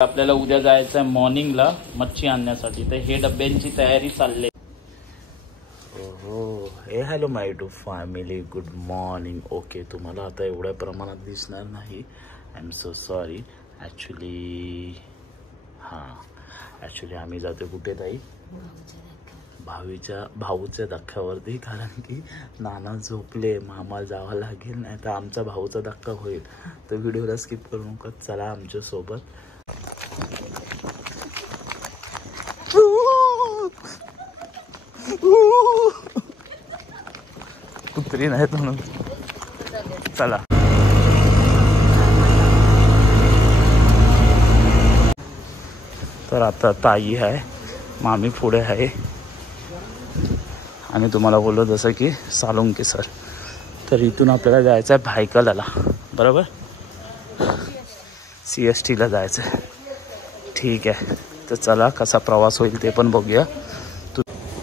आपल्याला उद्या जायचं आहे मॉर्निंगला मच्छी आणण्यासाठी, तर हे डब्यांची तयारी चालली. हो हे हॅलो माय टू फॅमिली, गुड मॉर्निंग. ओके, तुम्हाला आता एवढ्या प्रमाणात दिसणार नाही, I am so sorry. Actually आम्ही जातो कुठे ताई? भाऊच्या धक्क्यावरती, कारण की नाना झोपले, मामा जावं लागेल, नाही तर आमचा भाऊचा धक्का होईल. तर व्हिडिओला स्किप करू नका, चला आमच्यासोबत. कुत्री नाही म्हणून चला. तर आता ताई आहे, मामी पुढे आहे, आणि तुम्हाला बोललो जसं की सालुंके सर. तर इथून आपल्याला जायचं आहे भायखळ्याला, बरोबर? CSTला जायचं आहे. ठीक आहे, तर चला कसा प्रवास होईल ते पण बघूया.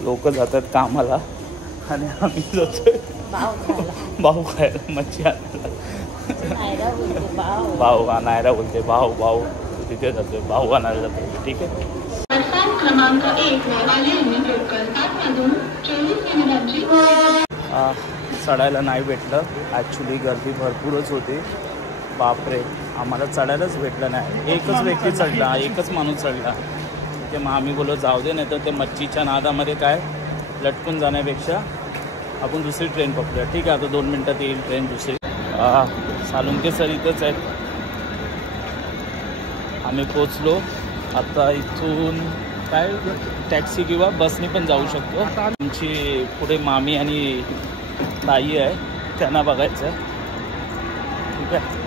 लोक जातात कामाला आणि आम्ही जातोय भाऊ खायला, मच्छी आणायला. भाऊ आणायला बोलते, भाऊ तिथे जातोय, भाऊ आणायला जातोय. ठीक आहे. चढायला नाही भेटलं, ॲक्च्युली गर्दी भरपूरच होती. बापरे, आम्हाला चढायलाच भेटलं नाही. एकच व्यक्ती चढला, एकच माणूस चढला. ते मग आम्ही बोललो जाऊ दे, नाही तर ते मच्छीच्या नादामध्ये काय लटकून जाण्यापेक्षा आपण दुसरी ट्रेन पकडूया. ठीक आहे, आता 2 मिनटात येईल ट्रेन दुसरी. सालुंके सर इथंच आहेत. आम्ही पोचलो. आता इथून काय टॅक्सी किंवा बसनी पण जाऊ शकतो. आमची पुढे मामी आणि ताई आहे, त्यांना बघायचं आहे. ठीक आहे,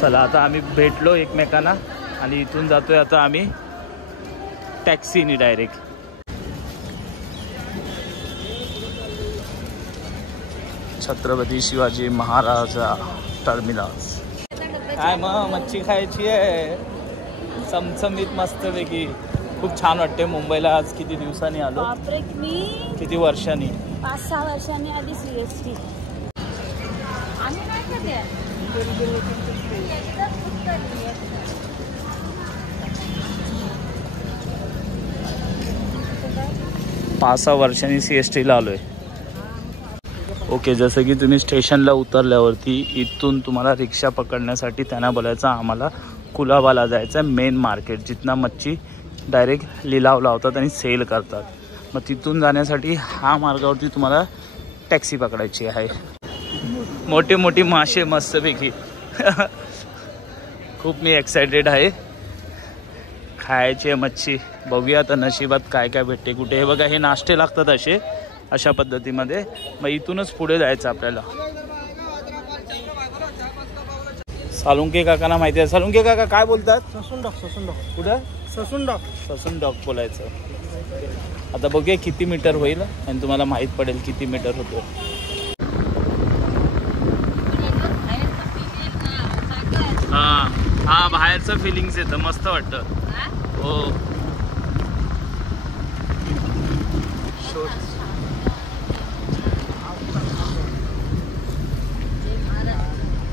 चला आता आम्ही भेटलो एकमेकांना आणि इथून जातोय आता आम्ही टॅक्सीनी डायरेक्ट. छत्रपती शिवाजी महाराज टर्मिनस. काय मग मच्छी खायची आहे चमचमीत मस्तपैकी. खूप छान वाटते. मुंबईला आज किती दिवसांनी आलो? किती वर्षांनी? 5-6 वर्षांनी आधी CST. पाच 6 वर्षांनी CSTला आलोय. ओके, जसं की तुम्ही स्टेशनला उतरल्यावरती इथून तुम्हाला रिक्षा पकडण्यासाठी त्यांना बोलायचं आम्हाला कुलाबाला जायचं आहे, मेन मार्केट, जिथनं मच्छी डायरेक्ट लिलाव लावतात आणि सेल करतात. मग तिथून जाण्यासाठी हा मार्गावरती तुम्हाला टॅक्सी पकडायची आहे. मोठे मोठे मासे मस्तपैकी. खूप मी एक्सायटेड आहे. खायची आहे मच्छी. बघूया आता नशिबात काय काय भेटते कुठे. हे बघा, हे नाश्ते लागतात अशा पद्धतीमध्ये. मग इथूनच पुढे जायचं आपल्याला. सालुंके काकांना माहिती आहे. सालुंके काका काय बोलतात? Sassoon Dock. कुठं? ससून डॉक बोलायचं. आता बघूया किती मीटर होईल आणि तुम्हाला माहीत पडेल किती मीटर होतो. हा बाहेरचं फिलिंग्स येतं, मस्त वाटतं. हो,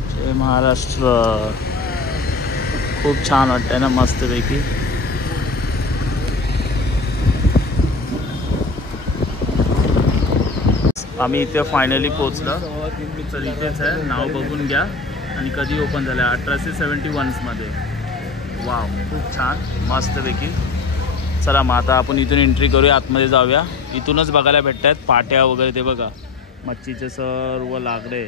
जय महाराष्ट्र. खूप छान वाटतंय ना, मस्तपैकी. आम्ही इथे फायनली पोचलो. तर इथेच आहे, नाव बघून घ्या. आणि कधी ओपन झालं? 1871 मध्ये. वाव, खूप छान, मस्तपैकी. चला मग आता आपण इथून एंट्री करूया, आतमध्ये जाऊया. इथूनच बघायला भेटत आहेत पाट्या वगैरे. ते बघा, मच्छीचे सर्व लाकडे.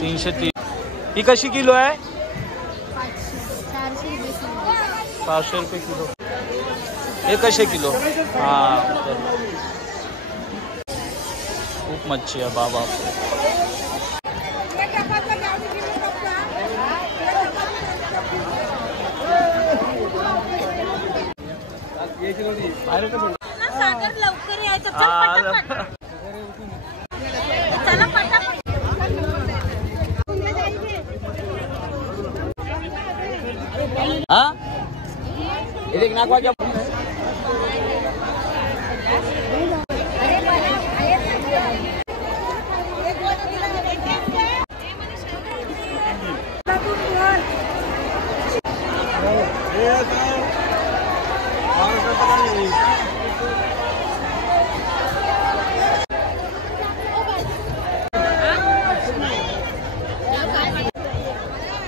₹330. ही कशी किलो आहे? 400 रुपये किलो. हे कसे किलो? हां, खूप मच्छी आहे बाबा. सागर लवकर यायचं. चला पटापट. हा एक नाकवाच्या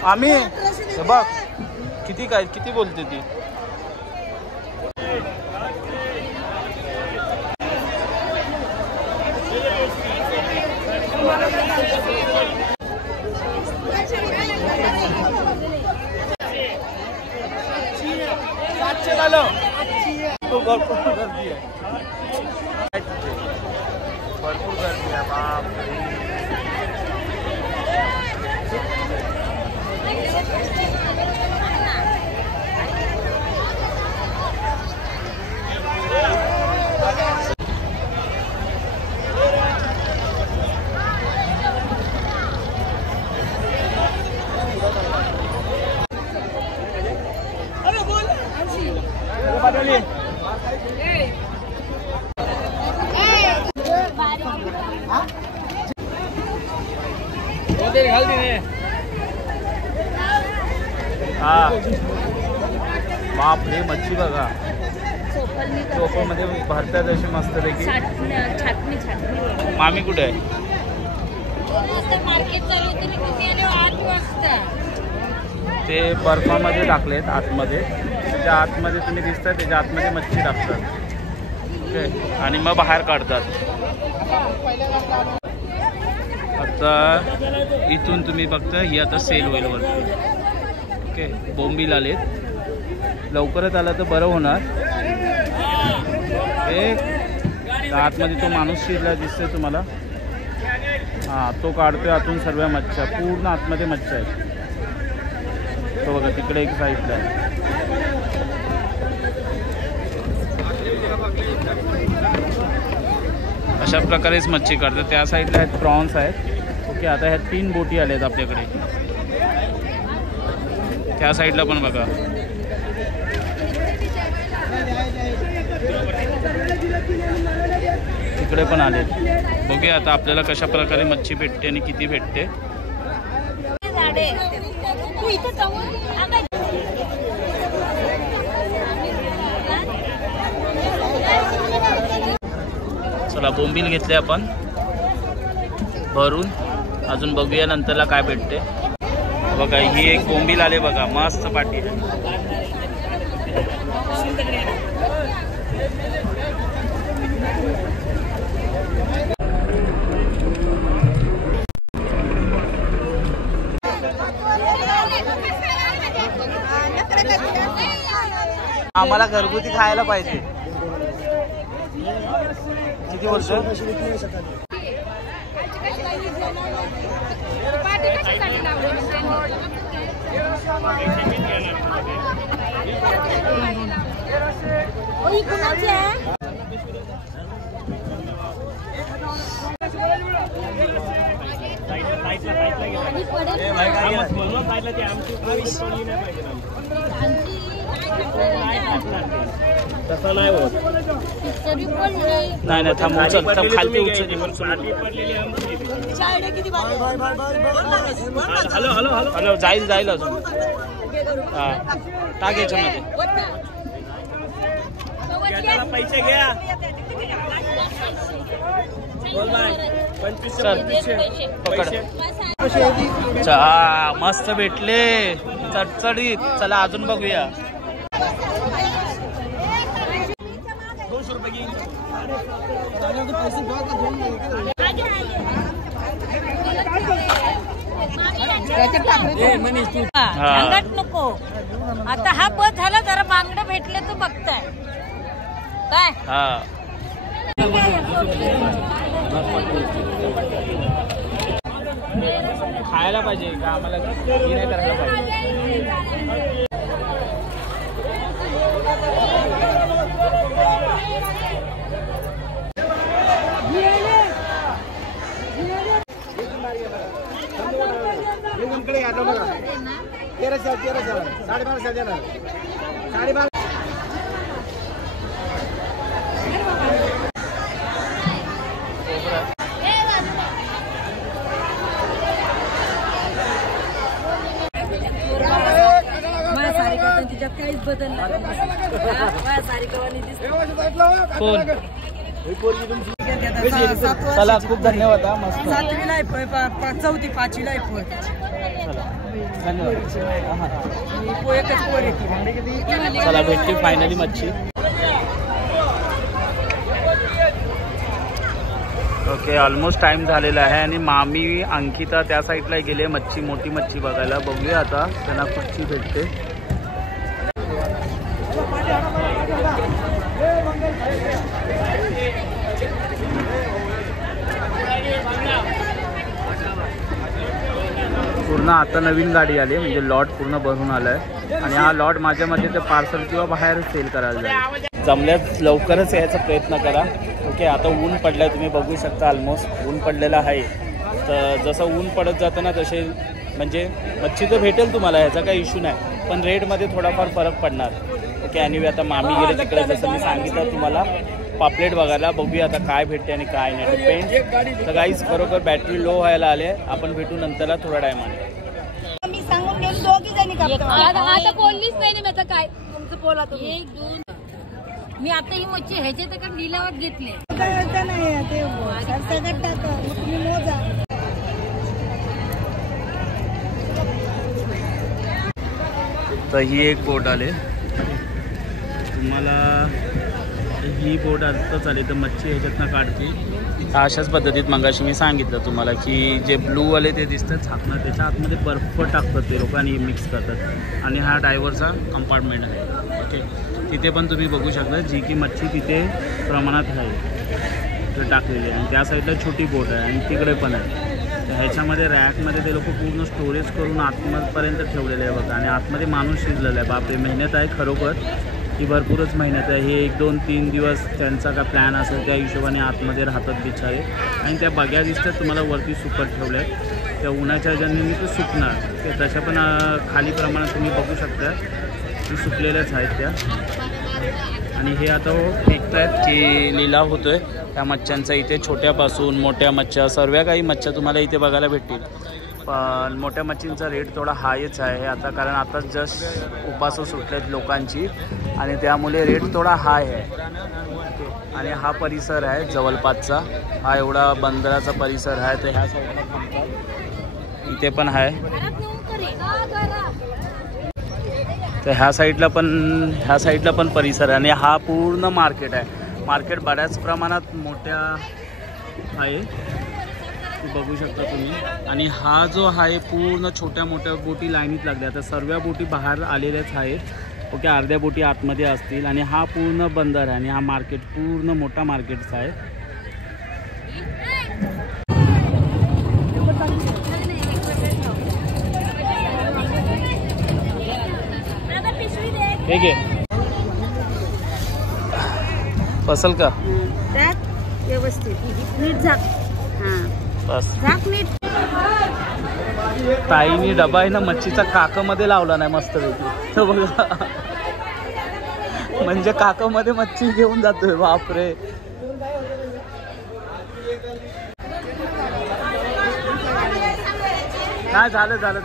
आम्ही हे बघ किती काय किती बोलते ती. भरपूर गर्दी आहे, भरपूर गर्दी आहे बाप. हा बाप रे मच्छी बघा चोपमध्ये भरतात अशी मस्त पैकी. मामी कुठे आहे? ते बर्फामध्ये टाकलेत आतमध्ये, त्याच्या आतमध्ये तुम्ही दिसतात त्याच्या आतमध्ये मच्छी टाकतात. ओके आणि मग बाहेर काढतात. आता इथून तुम्ही बघता ही आता सेल होईल वरती. ओके बोंबील आलेत, लवकरच आला तर बरं होणार. आतमध्ये तो माणूस शिरला दिसतोय तुम्हाला. हां तो काढतोय आतून सर्व मच्छ्या, पूर्ण आतमध्ये मच्छ्या आहेत. तो बघा तिकडे एक साईडला आहे. अशा प्रकारेच मच्छी काढतात. त्या साईडला आहेत प्रॉन्स आहेत. ओके आता ह्या 3 बोटी आल्या आहेत आपल्याकडे. त्या साईडला पण बघा. तिकडे पण आले. बघूया आता आपल्याला कशा प्रकारे मच्छी भेटते आणि किती भेटते. चला बोंबील घेतले आपण भरून. अजून बघूया नंतरला काय भेटते. बघा ही एक बोंबील आले बघा मस्त पाटी. आम्हाला घरगुती खायला पाहिजे. किती बोलतो? तसं नाही होत. नाही थांबू चल खाली उचल. हॅलो हॅलो हॅलो हॅलो जाईल अजून. हा टाक याच्यामध्ये. पैसे घ्या. पकड. मस्त भेटले चटचडीत. चला अजून बघूया. नको आता हा बस झाला. जरा बांगडं भेटले तू बघताय काय. हा खायला पाहिजे का आम्हाला नाही करायला पाहिजे. तिच्यात काहीच बदल कोण चला खूप धन्यवाद हा मस्त 7वीला आहे 4थी 5वीला आहे धन्यवाद चला भेटली फायनली मच्छी ओके ऑलमोस्ट टाइम झालेला आहे आणि मामी अंकिता त्या साईडला गेले मच्छी मोठी मच्छी बघायला बघूया आता त्यांना कुठची भेटते पूर्ण आता नवीन गाडी आली म्हणजे लॉट पूर्ण भरून आलाय आणि हा लॉट माझ्या मते ते पार्सल किंवा बाहेर सेल करायला जाईल जमल्यास लवकरच यायचा प्रयत्न करा ओके आता ऊन पडलाय तुम्ही बघू शकता ऑलमोस्ट ऊन पडलेला आहे तर जसं ऊन पडत जातं ना तसे म्हणजे मच्छी तर भेटेल तुम्हाला ह्याचा काही इश्यू नाही पण रेटमध्ये थोडाफार फरक पडणार ओके आणि आता मामी गेले तिकडे जसं मी सांगितलं तुम्हाला पापलेट बघायला बघूया आता काय भेटते आणि काय नाही डिपेंड तर गाईज खरोखर बॅटरी लो व्हायला आले आपण भेटू नंतरला थोडा टायमाने मी सांगून घेऊन दोघी जणी आता बोललीच नाही ना आता काय तुमचं बोला तुम्ही 1 2 मी आता ही मच्छी ह्याच्या तर लिलावात घेतले तर ही एक बोट आले तुम्हाला ही बोट आत्ताच आली तर मच्छी ह्याच्यातनं काढते अशाच पद्धतीत मगाशी मी सांगितलं तुम्हाला की जे ब्लूवाले ते दिसतात झाकणं त्याच्या आतमध्ये बर्फ टाकतात ते लोकांनी मिक्स करतात आणि हा डायव्हरचा कंपार्टमेंट आहे ओके तिथे पण तुम्ही बघू शकता जी की मच्छी तिथे प्रमाणात आहे टाकलेली आहे आणि त्या साईडला छोटी बोट आहे आणि तिकडे पण आहे तर ह्याच्यामध्ये रॅकमध्ये ते लोक पूर्ण स्टोरेज करून आतमध्येपर्यंत ठेवलेलं आहे बघा आणि आतमध्ये माणूस शिजलेला आहे बापरे मेहनत आहे खरोखर ही भरपूरच मेहनत आहे हे 1 2 3 दिवस त्यांचा का प्लॅन असेल त्या हिशोबाने आतमध्ये राहतात बिचारे आणि त्या बग्या दिसतात तुम्हाला वरती सुकत ठेवल्या आहेत त्या उन्हाच्या ह्याच्याने ते सुकणार ते तशा पण खाली प्रमाणात तुम्ही बघू शकता की सुकलेल्याच आहेत त्या आणि हे आता विकत आहेत की लिलाव होतो आहे त्या मच्छ्यांचा इथे छोट्यापासून मोठ्या मच्छ्या सर्व काही मच्छ्या तुम्हाला इथे बघायला भेटतील पण मोठ्या मच्छींचा रेट थोडा हायच आहे आता कारण आता जस्ट उपास सुटलेत लोकांची आणि त्यामुळे रेट थोडा हाय आहे आणि हा परिसर आहे जवळपासचा हा एवढा बंदराचा परिसर आहे तर ह्या साईडला इथे पण आहे तर ह्या साईडला पण परिसर आहे आणि हा पूर्ण मार्केट आहे मार्केट बऱ्याच प्रमाणात मोठ्या आहे बघू शकता तुम्ही आणि हा जो आहे पूर्ण छोट्या मोठ्या बोटी लाईनीत लागल्या आता सर्व बोटी बाहेर आलेल्याच आहेत ओके अर्ध्या बोटी आतमध्ये असतील आणि हा पूर्ण बंदर आहे आणि हा मार्केट पूर्ण मोठा मार्केटचा आहे ठीक आहे पसल का व्यवस्थित नीट झाक बस झाक नीट ताईनी डबा आहे ना मच्छीचा काकामध्ये लावला नाही मस्त पैकी तर बघा म्हणजे काकामध्ये मच्छी घेऊन जातोय बापरे नाही झालं चला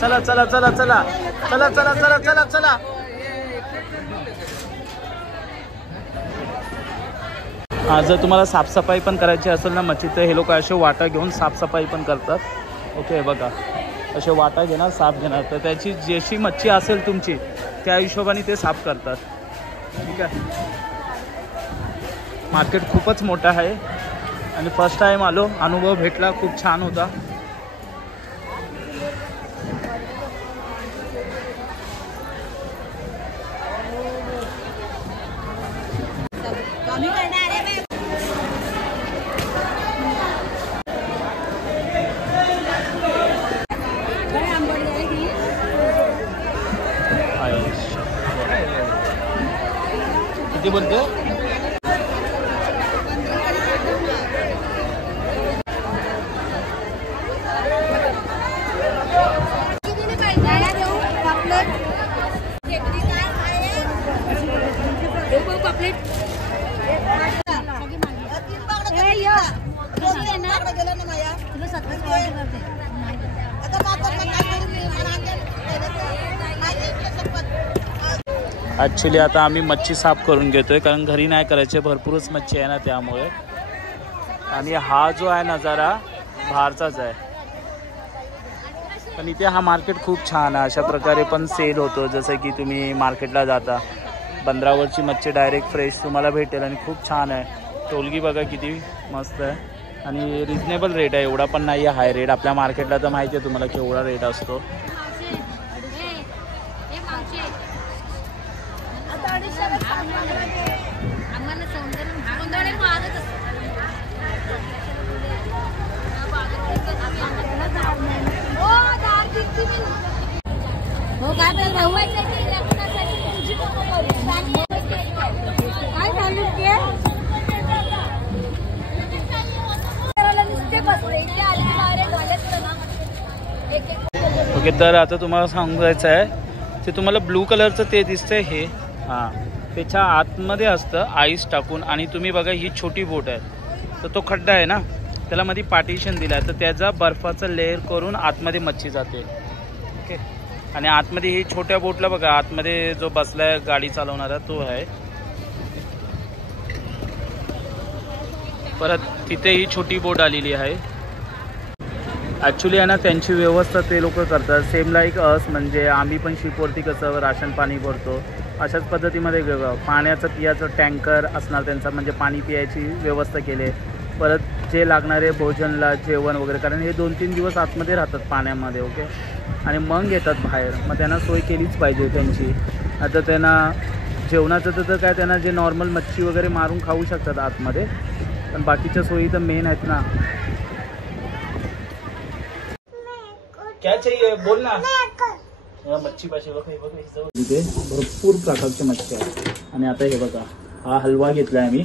चला चला चला चला चला चला चला चला चला जर तुम्हाला साफसफाई पण करायची असेल ना मच्छी तर हे लोक असे वाटा घेऊन साफसफाई पण करतात ओके बघा असे वाटा घेणार साफ घेणार तर त्याची जशी मच्छी असेल तुमची त्या हिशोबाने ते साफ करतात ठीक आहे मार्केट खूपच मोठं आहे आणि फर्स्ट टाइम आलो अनुभव भेटला खूप छान होता किती बोलते ॲक्च्युली आता आम्ही मच्छी साफ करून घेतोय, कारण घरी नाही करायचे, भरपूरच मच्छी आहे ना त्यामुळे. आणि हा जो आहे नजारा बाहेरचाच आहे, पण इथे हा मार्केट खूप छान आहे. अशा प्रकारे पण सेल होतो, जसं की तुम्ही मार्केटला जाता, बंदरावरची मच्छी डायरेक्ट फ्रेश तुम्हाला भेटेल आणि खूप छान आहे. टोलगी बघा किती मस्त आहे आणि रिजनेबल रेट आहे, एवढा पण नाही आहे हाय रेट. आपल्या मार्केटला तर माहिती आहे तुम्हाला केवढा रेट असतो. हो काय चालू ओके, तर आता तुम्हाला सांगायचं आहे ते तुम्हाला ब्लू कलरचं ते दिसतंय हे, हां त्याच्या आतमध्ये असतं आईस टाकून. आणि तुम्ही बघा ही छोटी बोट आहे, तर तो खड्डा आहे ना त्याला मध्ये पार्टिशन दिलं आहे, तर त्याचा बर्फाचं लेअर करून आतमध्ये मच्छी जाते. ओके, आणि आतमध्ये ही छोट्या बोटला बघा, आतमध्ये जो बसलाय गाडी चालवणारा तो आहे. परत तिथे ही छोटी बोट आलेली आहे. ॲक्च्युली आहे ना त्यांची व्यवस्था ते लोक करतात, सेम लाईक अस. म्हणजे आम्ही पण शिपवरती कसं राशन पाणी भरतो अशाच पद्धतीमध्ये पाण्याचं पियाचं टँकर असणार त्यांचा, म्हणजे पाणी पियाची व्यवस्था केली आहे. परत जे लागणारे भोजनला जेवण वगैरे, कारण हे 2-3 दिवस आतमध्ये राहतात पाण्यामध्ये. ओके, आणि मग येतात बाहेर, मग त्यांना सोय केलीच पाहिजे त्यांची. आता त्यांना जेवणाचं तर काय, त्यांना जे नॉर्मल मच्छी वगैरे मारून खाऊ शकतात आतमध्ये, पण बाकीच्या सोयी तर मेन आहेत ना. क्या चाहिए बोल ना. मच्छी पाहिजे बघा, हे बघा इथे भरपूर प्रकारचे मच्छी आहेत. आणि आता हे बघा हा हलवा घेतलाय आम्ही,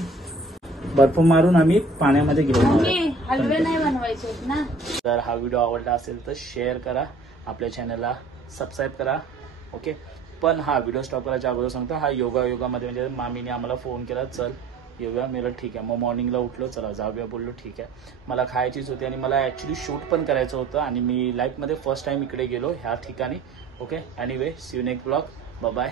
बर्फ मारून आम्ही पाण्यामध्ये घेऊन. हलवे नाही बनवायचे ना. जर हा व्हिडिओ आवडला असेल तर शेअर करा, आपल्या चॅनलला सबस्क्राईब करा. ओके, पण हा व्हिडिओ स्टॉप करायच्या अगोदर सांगतो, हा योगामध्ये म्हणजे मामीने आम्हाला फोन केला, चल येऊया. मला ठीक आहे, मग मॉर्निंगला उठलो, चला जाऊया, बोललो ठीक आहे. मला खायचीच होती आणि मला ॲक्च्युली शूट पण करायचं होतं, आणि मी लाईफमध्ये फर्स्ट टाइम इकडे गेलो ह्या ठिकाणी. Okay, anyway see you next blog, bye bye.